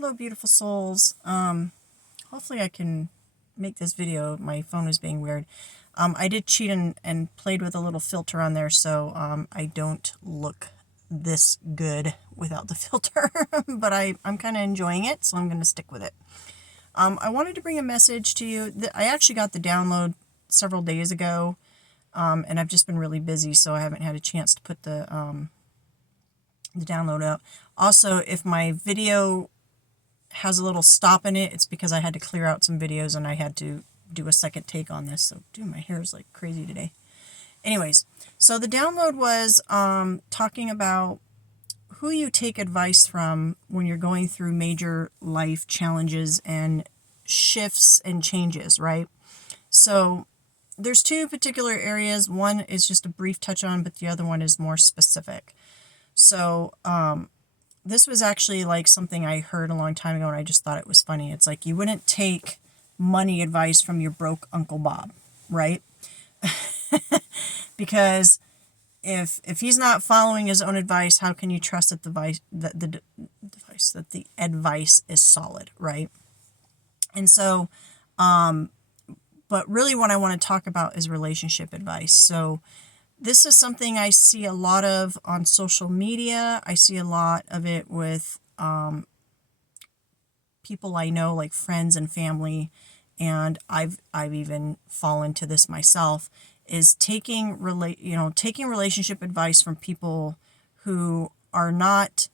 Hello, beautiful souls. Hopefully I can make this video. My phone is being weird. I did cheat and played with a little filter on there, so I don't look this good without the filter, but I'm kind of enjoying it, so I'm going to stick with it. I wanted to bring a message to you. I actually got the download several days ago, and I've just been really busy, so I haven't had a chance to put the download out. Also, if my video has a little stop in it, it's because I had to clear out some videos and I had to do a second take on this. So, dude, my hair is like crazy today. Anyways, so the download was talking about who you take advice from when you're going through major life challenges and shifts and changes, right? So there's two particular areas. One is just a brief touch on, but the other one is more specific. So this was actually like something I heard a long time ago, and I just thought it was funny. It's like you wouldn't take money advice from your broke Uncle Bob, right? Because if he's not following his own advice, how can you trust that the advice is solid, right? And so, but really what I want to talk about is relationship advice. So this is something I see a lot of on social media. I see a lot of it with people I know, like friends and family, and I've even fallen to this myself, is taking relationship advice from people who are not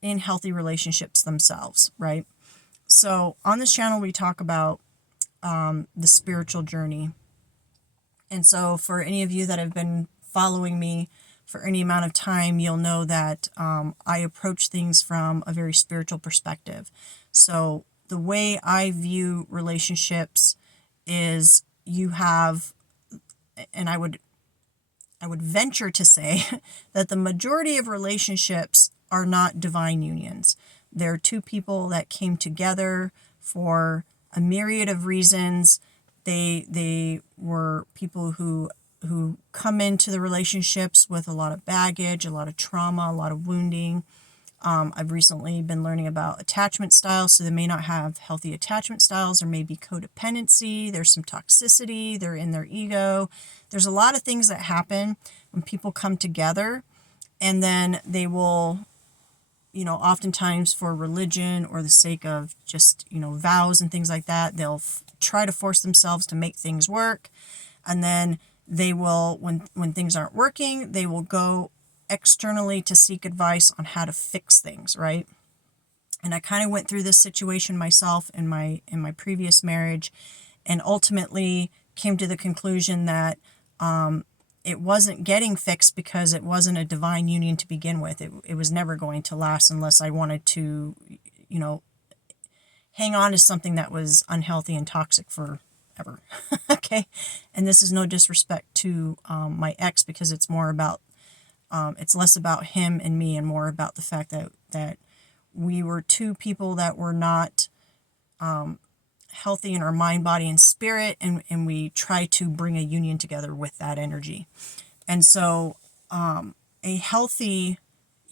in healthy relationships themselves, right? So on this channel we talk about the spiritual journey. And so for any of you that have been following me for any amount of time, you'll know that I approach things from a very spiritual perspective. So the way I view relationships is you have, and I would venture to say that the majority of relationships are not divine unions. They're two people that came together for a myriad of reasons. They were people who come into the relationships with a lot of baggage, a lot of trauma, a lot of wounding. I've recently been learning about attachment styles, so they may not have healthy attachment styles. There may be codependency. There's some toxicity. They're in their ego. There's a lot of things that happen when people come together, and then they will, oftentimes for religion or the sake of just, vows and things like that, they'll try to force themselves to make things work. And then they will, when things aren't working, they will go externally to seek advice on how to fix things, right? And I kind of went through this situation myself in my previous marriage, and ultimately came to the conclusion that it wasn't getting fixed because it wasn't a divine union to begin with. It was never going to last unless I wanted to, hang on to something that was unhealthy and toxic forever. Okay. And this is no disrespect to my ex, because it's more about, it's less about him and me and more about the fact that we were two people that were not healthy in our mind, body, and spirit, and we try to bring a union together with that energy. And so a healthy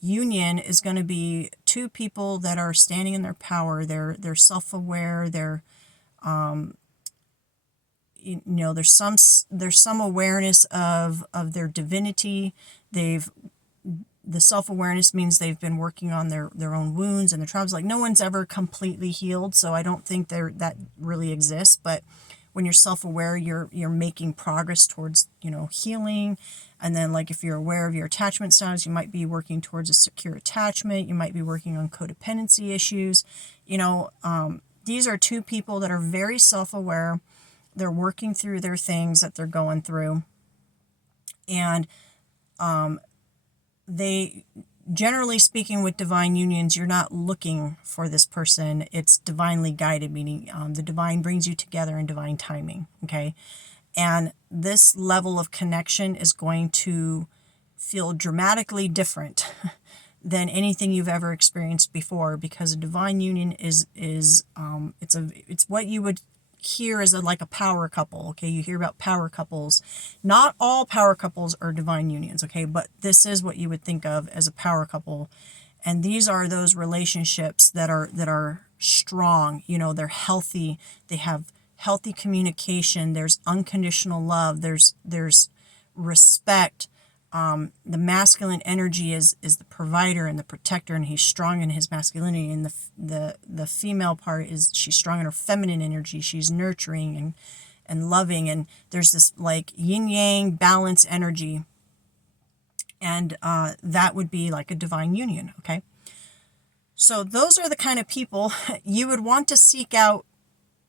union is going to be two people that are standing in their power. They're self-aware. They're there's some awareness of their divinity. The self-awareness means they've been working on their own wounds and their traumas. Like, no one's ever completely healed, so I don't think that really exists. But when you're self-aware, you're making progress towards, healing. And then, like, if you're aware of your attachment styles, you might be working towards a secure attachment. You might be working on codependency issues. These are two people that are very self-aware. They're working through their things that they're going through. And they, generally speaking, with divine unions, you're not looking for this person. It's divinely guided, meaning the divine brings you together in divine timing, okay? And this level of connection is going to feel dramatically different than anything you've ever experienced before, because a divine union is it's what you would hear as like a power couple. Okay, you hear about power couples. Not all power couples are divine unions, okay, but this is what you would think of as a power couple. And these are those relationships that are strong, they're healthy, they have healthy communication, there's unconditional love, there's respect. The masculine energy is the provider and the protector, and he's strong in his masculinity, and the female part is she's strong in her feminine energy. She's nurturing and loving, and there's this like yin yang balance energy, and that would be like a divine union. Okay, so those are the kind of people you would want to seek out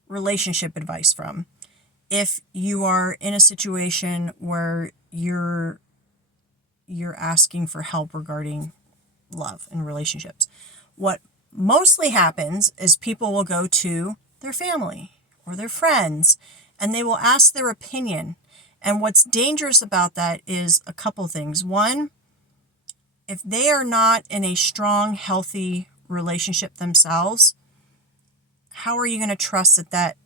relationship advice from if you are in a situation where you're asking for help regarding love and relationships. What mostly happens is people will go to their family or their friends and they will ask their opinion. And what's dangerous about that is a couple things. One, if they are not in a strong, healthy relationship themselves, how are you going to trust that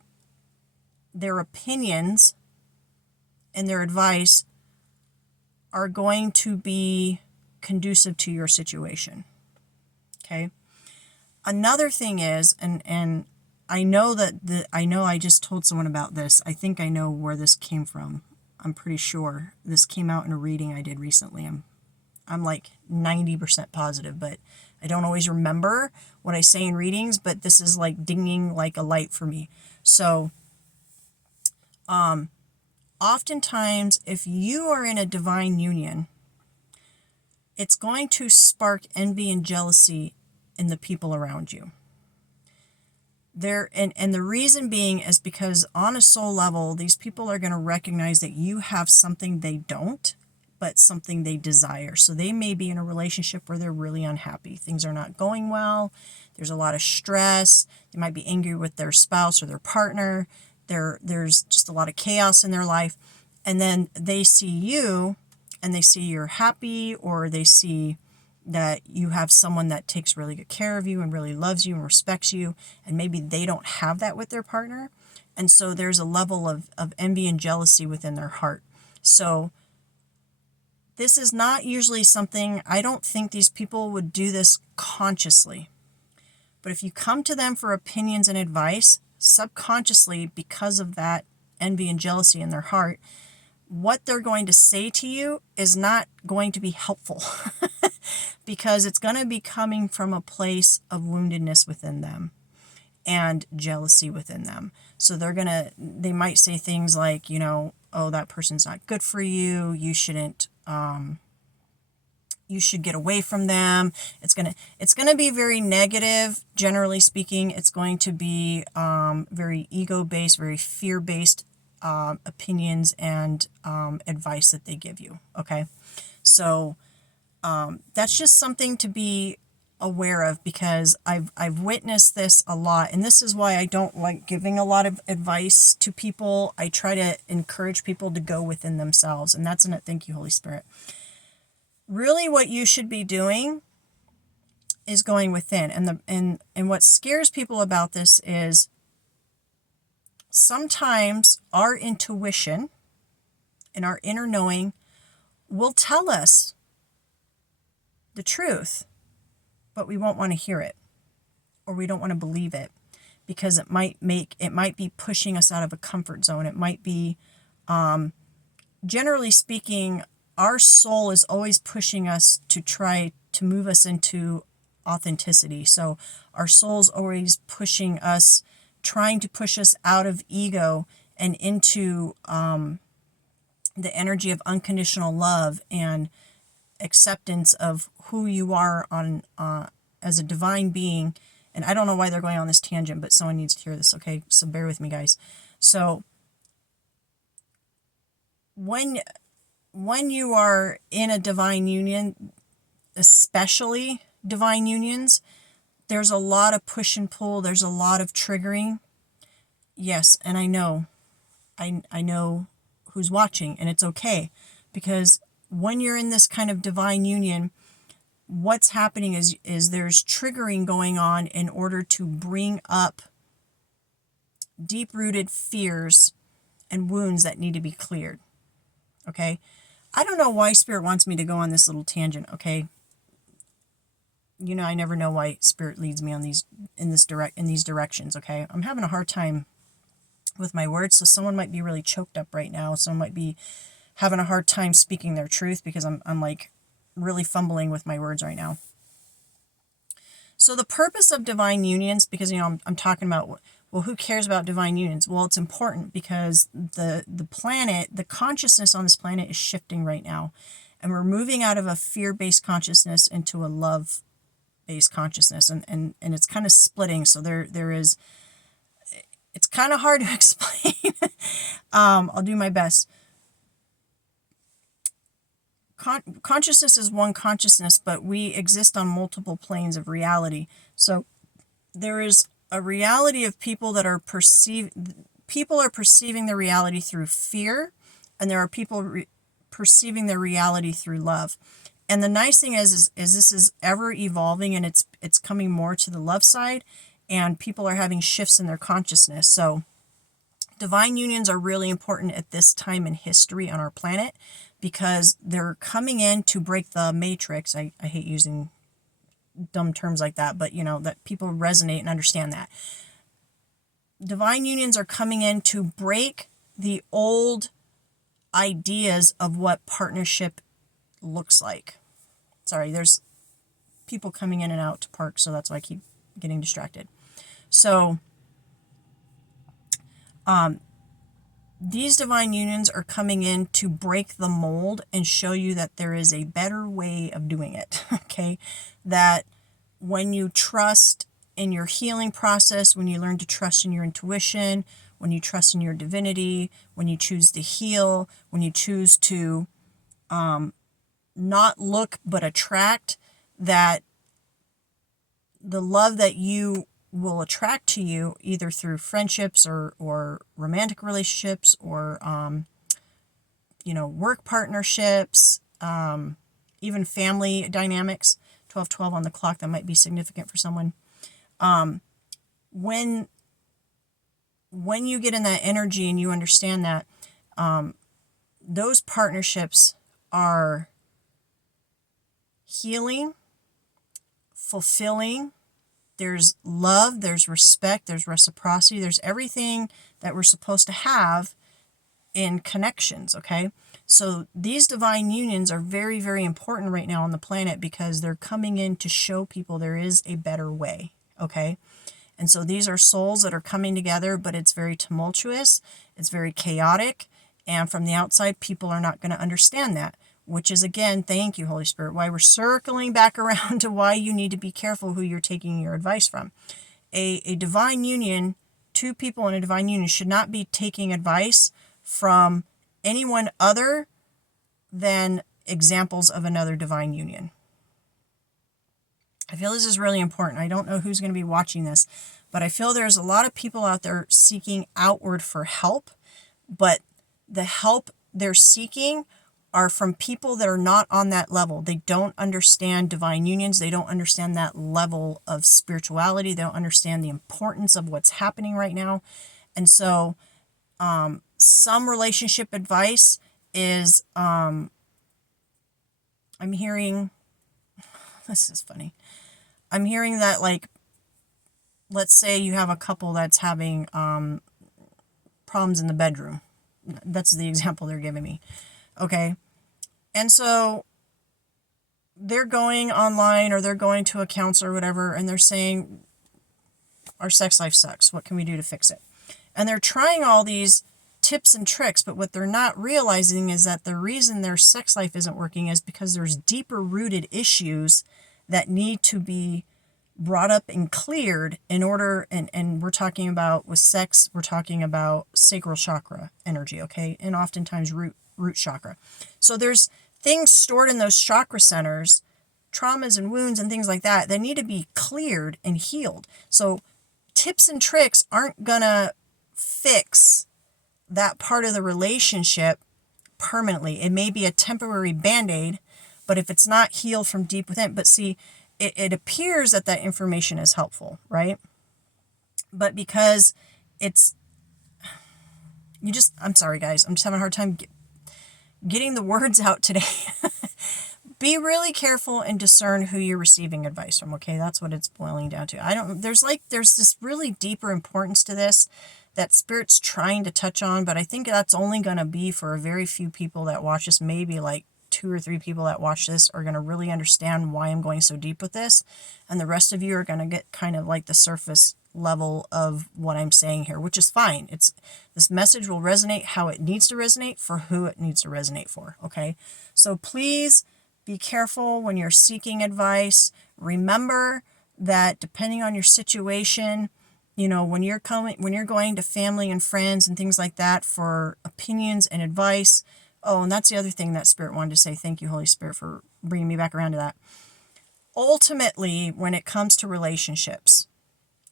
their opinions and their advice are going to be conducive to your situation? Okay. Another thing is, and I know I just told someone about this. I think I know where this came from. I'm pretty sure this came out in a reading I did recently. I'm like 90% positive, but I don't always remember what I say in readings, but this is like dinging like a light for me. So, oftentimes, if you are in a divine union, it's going to spark envy and jealousy in the people around you. And the reason being is because on a soul level, these people are going to recognize that you have something they don't, but something they desire. So they may be in a relationship where they're really unhappy. Things are not going well. There's a lot of stress. They might be angry with their spouse or their partner. There's just a lot of chaos in their life. And then they see you and they see you're happy, or they see that you have someone that takes really good care of you and really loves you and respects you. And maybe they don't have that with their partner. And so there's a level of envy and jealousy within their heart. So this is not usually something, I don't think these people would do this consciously. But if you come to them for opinions and advice, subconsciously, because of that envy and jealousy in their heart, what they're going to say to you is not going to be helpful because it's going to be coming from a place of woundedness within them and jealousy within them. So they might say things like, oh, that person's not good for you. You shouldn't, you should get away from them. It's gonna be very negative, generally speaking. It's going to be very ego-based, very fear-based opinions and advice that they give you. Okay, so that's just something to be aware of, because I've witnessed this a lot, and this is why I don't like giving a lot of advice to people. I try to encourage people to go within themselves, and that's in it. Thank you, Holy Spirit. Really, what you should be doing is going within. And what scares people about this is sometimes our intuition and our inner knowing will tell us the truth, but we won't want to hear it, or we don't want to believe it, because it might be pushing us out of a comfort zone. It might be, generally speaking, our soul is always pushing us to try to move us into authenticity. So our soul's always pushing us, trying to push us out of ego and into the energy of unconditional love and acceptance of who you are on as a divine being. And I don't know why they're going on this tangent, but someone needs to hear this, okay? So bear with me, guys. So when you are in a divine union, especially divine unions, there's a lot of push and pull. There's a lot of triggering. Yes, and I know who's watching, and it's okay, because when you're in this kind of divine union, what's happening is there's triggering going on in order to bring up deep-rooted fears and wounds that need to be cleared. Okay? I don't know why Spirit wants me to go on this little tangent, okay? I never know why Spirit leads me on in these directions. Okay, I'm having a hard time with my words, so someone might be really choked up right now. Someone might be having a hard time speaking their truth because I'm like really fumbling with my words right now. So the purpose of divine unions, because I'm talking about, well, who cares about divine unions? Well, it's important because the planet, the consciousness on this planet is shifting right now, and we're moving out of a fear-based consciousness into a love-based consciousness, and it's kind of splitting. So there is, it's kind of hard to explain. I'll do my best. Consciousness is one consciousness, but we exist on multiple planes of reality. So there is a reality of people that are people are perceiving their reality through fear, and there are people perceiving their reality through love. And the nice thing is this is ever evolving, and it's coming more to the love side, and people are having shifts in their consciousness. So divine unions are really important at this time in history on our planet, because they're coming in to break the matrix. I hate using dumb terms like that, but that people resonate and understand that. Divine unions are coming in to break the old ideas of what partnership looks like. Sorry, there's people coming in and out to park, so that's why I keep getting distracted. So, these divine unions are coming in to break the mold and show you that there is a better way of doing it, okay? That when you trust in your healing process, when you learn to trust in your intuition, when you trust in your divinity, when you choose to heal, when you choose to not look but attract, that the love that you will attract to you either through friendships or romantic relationships or work partnerships, even family dynamics. 12:12 on the clock, that might be significant for someone. When you get in that energy and you understand that, those partnerships are healing, fulfilling. There's love, there's respect, there's reciprocity, there's everything that we're supposed to have in connections, okay? So these divine unions are very, very important right now on the planet because they're coming in to show people there is a better way, okay? And so these are souls that are coming together, but it's very tumultuous, it's very chaotic, and from the outside, people are not going to understand that. Which is, again, thank you, Holy Spirit, why we're circling back around to why you need to be careful who you're taking your advice from. A divine union, two people in a divine union should not be taking advice from anyone other than examples of another divine union. I feel this is really important. I don't know who's going to be watching this, but I feel there's a lot of people out there seeking outward for help, but the help they're seeking are from people that are not on that level. They don't understand divine unions. They don't understand that level of spirituality. They don't understand the importance of what's happening right now. And so some relationship advice is, I'm hearing, this is funny. I'm hearing that, like, let's say you have a couple that's having problems in the bedroom. That's the example they're giving me. Okay. And so they're going online or they're going to a counselor or whatever, and they're saying, our sex life sucks. What can we do to fix it? And they're trying all these tips and tricks, but what they're not realizing is that the reason their sex life isn't working is because there's deeper rooted issues that need to be brought up and cleared in order, and we're talking about with sex, we're talking about sacral chakra energy, okay? And oftentimes root chakra. So there's things stored in those chakra centers, traumas and wounds and things like that need to be cleared and healed. So tips and tricks aren't gonna fix that part of the relationship permanently. It may be a temporary band-aid, but if it's not healed from deep within, but see, it appears that information is helpful, right? But because I'm sorry guys, I'm just having a hard time getting the words out today. be really careful and discern who you're receiving advice from. Okay, that's what it's boiling down to. There's this really deeper importance to this that Spirit's trying to touch on, but I think that's only going to be for a very few people that watch this. Maybe like 2 or 3 people that watch this are going to really understand why I'm going so deep with this, and the rest of you are going to get kind of like the surface level of what I'm saying here, which is fine. This message will resonate how it needs to resonate for who it needs to resonate for. Okay, so please be careful when you're seeking advice. Remember that depending on your situation, when you're going to family and friends and things like that for opinions and advice. Oh, and that's the other thing that Spirit wanted to say. Thank you, Holy Spirit, for bringing me back around to that. Ultimately, when it comes to relationships,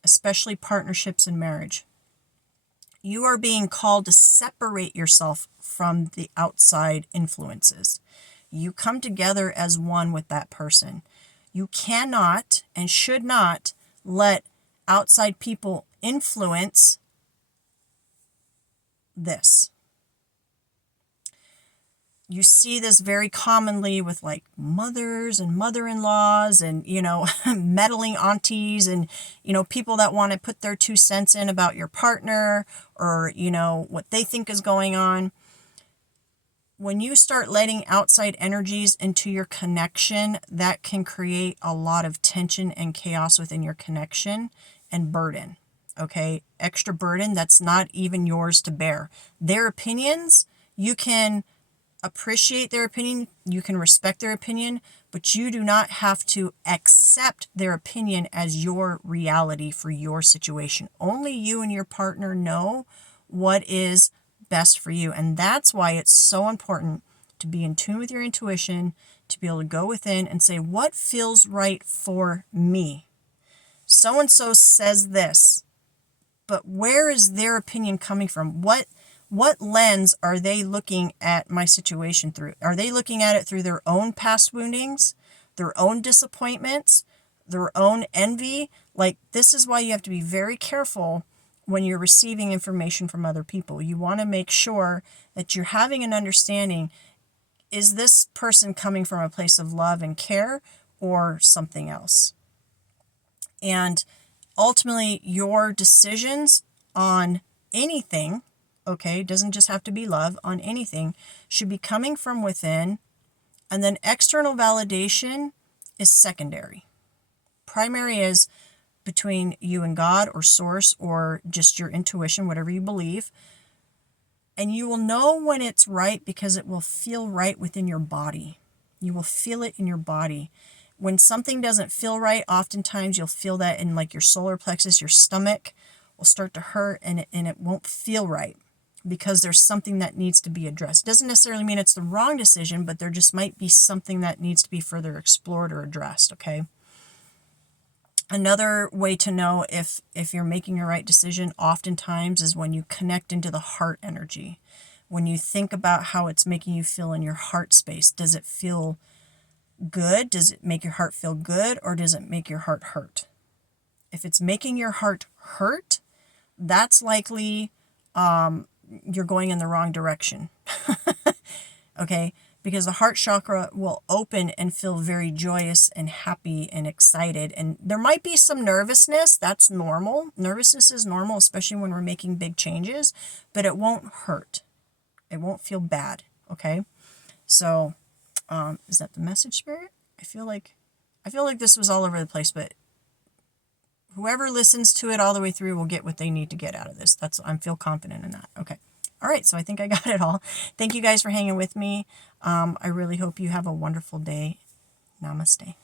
especially partnerships and marriage, you are being called to separate yourself from the outside influences. You come together as one with that person. You cannot and should not let outside people influence this. You see this very commonly with like mothers and mother-in-laws and, meddling aunties and, people that want to put their 2 cents in about your partner or, what they think is going on. When you start letting outside energies into your connection, that can create a lot of tension and chaos within your connection and burden. Okay? Extra burden that's not even yours to bear. Their opinions, you can appreciate their opinion, you can respect their opinion, but you do not have to accept their opinion as your reality for your situation. Only you and your partner know what is best for you. And that's why it's so important to be in tune with your intuition, to be able to go within and say, what feels right for me? So-and-so says this, but where is their opinion coming from? What lens are they looking at my situation through? Are they looking at it through their own past woundings, their own disappointments, their own envy? Like, this is why you have to be very careful when you're receiving information from other people. You want to make sure that you're having an understanding, is this person coming from a place of love and care or something else? And ultimately, your decisions on anything, okay, doesn't just have to be love, on anything, should be coming from within. And then external validation is secondary. Primary is between you and God or source or just your intuition, whatever you believe. And you will know when it's right because it will feel right within your body. You will feel it in your body. When something doesn't feel right, oftentimes you'll feel that in like your solar plexus, your stomach will start to hurt and it won't feel right because there's something that needs to be addressed. It doesn't necessarily mean it's the wrong decision, but there just might be something that needs to be further explored or addressed, okay? Another way to know if you're making a right decision oftentimes is when you connect into the heart energy. When you think about how it's making you feel in your heart space. Does it feel good? Does it make your heart feel good? Or does it make your heart hurt? If it's making your heart hurt, that's likely you're going in the wrong direction. Okay? Because the heart chakra will open and feel very joyous and happy and excited. And there might be some nervousness. That's normal. Nervousness is normal, especially when we're making big changes. But it won't hurt. It won't feel bad. Okay? So, is that the message, Spirit? I feel like this was all over the place, but whoever listens to it all the way through will get what they need to get out of this. I feel confident in that. Okay. All right, so I think I got it all. Thank you guys for hanging with me. I really hope you have a wonderful day. Namaste.